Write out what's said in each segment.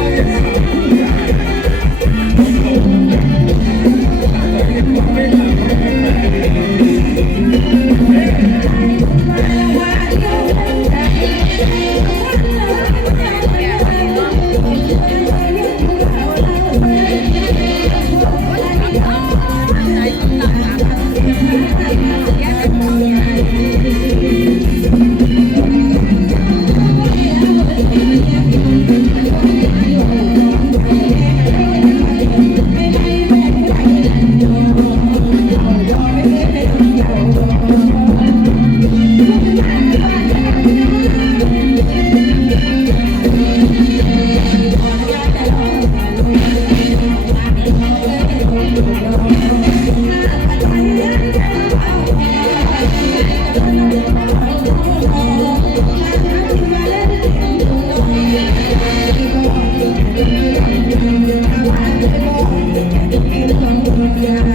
เ Thank you.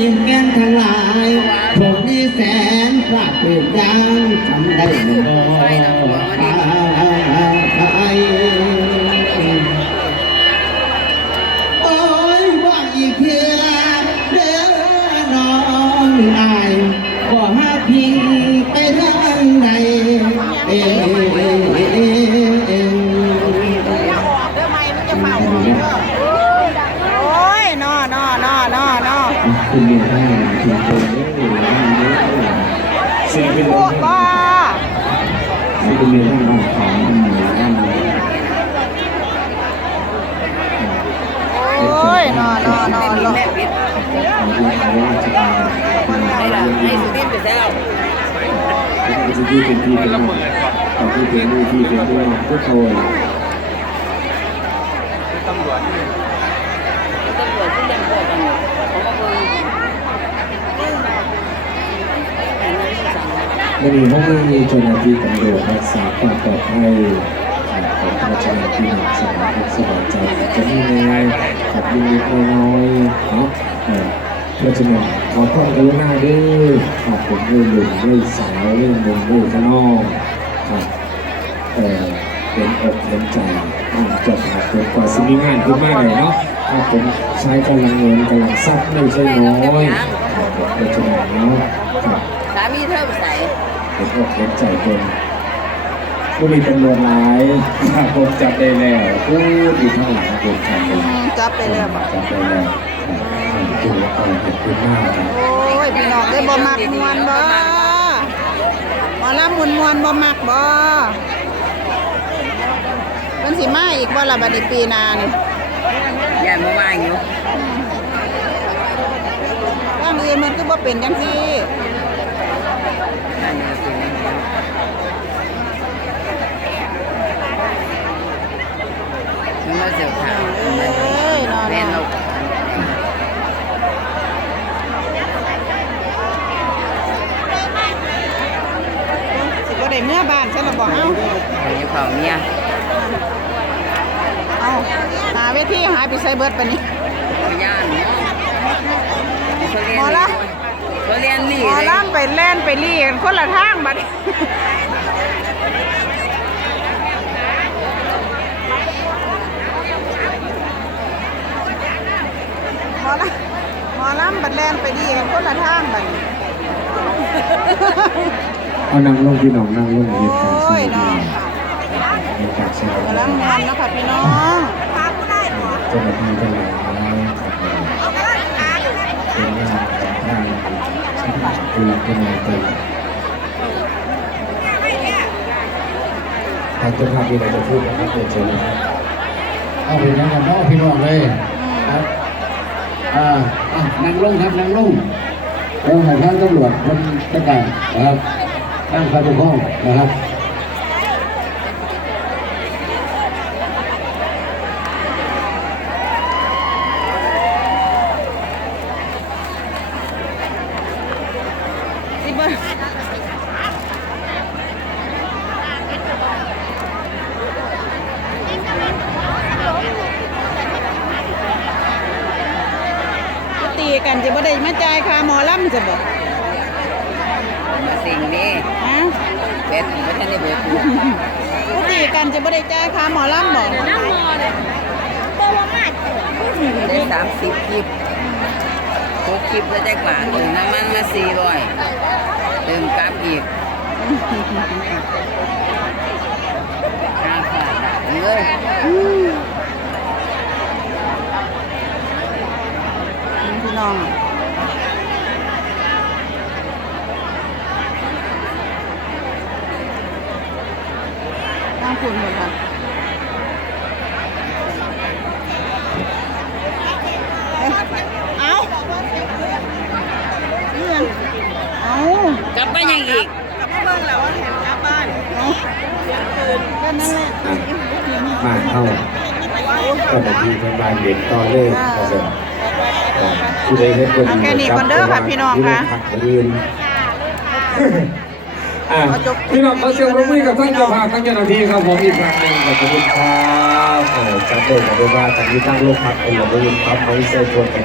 ยิ้มแฟนทั้งหลายผมมีแสนปราบปลื้มยังทำได้บ่ โอ้ยนอนอนอนอให้ละให้สุดินไปแล้วจะที่เป็นที่เป็นต่อที่เป็นที่ที่เป็นที่ทุกคนตำรวจตำรวจที่ยังบอกกันอยู่เขาก็เบิ่งวันนี้ห้องมีเจ้าหน้าที่ตำรวจรักษาความปลอดภัย องประชาชนที่หนักสบายสบายใจจะมีแนวขับยิงเล็กน้อยเนาะเพราะฉะนั้นขอความกรุณาด้วยครับผมด้วยหนุ่มด้วยสาวเรื่องหนุ่มด้วยข้างนอกครับเออเป็นอกเป็นใจอ่านจบครับจนกว่าสิมีงานขึ้นมาเลยเนาะครับผมใช้กำลังเงินกำลังทรัพย์ไม่ใช่น้อยครับผมเพราะฉะนั้นเนาะครับสามีเธอไปใส่เห็นอกเห็นใจคน ผู้มีตำรวจหลายถ้าผมจับได้แล้วผู้อยู่ข้างหลังผมจับได้อืมจับไปแล้วบ่จับได้แล้วคือเออเห็นคุณมากครับโอ้ยพี่น้องเอ้ยบ่มักมวนบ่หมอลำมวนมวนบ่มักบ่มันสิมาอีกบ่ล่ะบัดนี้ปีหน้านี่ยานมาว่างอยู่ร่างอื่นมันก็บ่เป็นจังซี่ นั่นน่ะสิ มันมาเสียวขาวเอ้ยนอนแม่นเราสิบ่ได้เมื่อบ้านฉันละบ่เอ้าอยู่ของเมียเอาหาเวทีหายไปใส่เบิดปานนี้เขาย่านเขาเรียนหมอละเขาเรียนนี่หมอเลยลำไปแล่นไปลี่กันคนละทางบัด มอลำหมอลำบัดแล่นไปลี่กันคนละทางบัดนี้เอานั่งลงพี่น้องนั่งลงเหตุการณ์โอ้สิ่ยงน้องเหตุการณ์สิ่งหมอลำมวนเนาะค่ะพี่น้องเจ้าหน้าที่ทั้งหลายครับเป็นงานทางคือเป็นงานเป็นทางเจ้าภาพมีอะไรจะพูดนะครับเชิญเชิญนะครับเอาพี่น้องกันเนาะพี่น้องเลยครับ อ่าอะนั่งลงครับนั่งลงแล้วให้ทางตำรวจมันจัดการนะครับตั้งฝ่ายปกครองนะครับสิเบิ่งจะตี กันจะบ่ได้มาจ่ายค่าหมอลำจะบ่สิ่งนี้ฮะเป็ดไม่ทันได้เบิดผู้ตีกันจะบ่ได้จ่ายค่าหมอลำบ่ได้สามสิบคลิปหกคลิปแล้วได้กว่าเติมน้ำมันมาสี่ร้อยเติมกลับอีกห้าบาทเงิน น้องตั้งคุณหมดค่ะเอ้ยเอาเรื่องเอากลับไปยังอีกกลับบ้านแล้วว่าเห็นกลับบ้านเอาก็นั่นแหละมาเข้าเจ้าหน้าที่ทางบ้านเด็กต่อเลยครับ ผมผู้ใดเฮ็ดบ่ดีเอาแค่นี้ก่อนเด้อค่ะพี่น้องค่ะผักอื่นอ่าพี่น้องขอเสียงปรบมือกับท่านเจ้าภาพทั้งเจ้าหน้าที่ครับผมอีกครั้งหนึ่งขอบคุณครับเออจัดเลยกับว่าทางที่ตั้งโลกพักเป็นระเบิดครับไม่ใช่ชวนกัน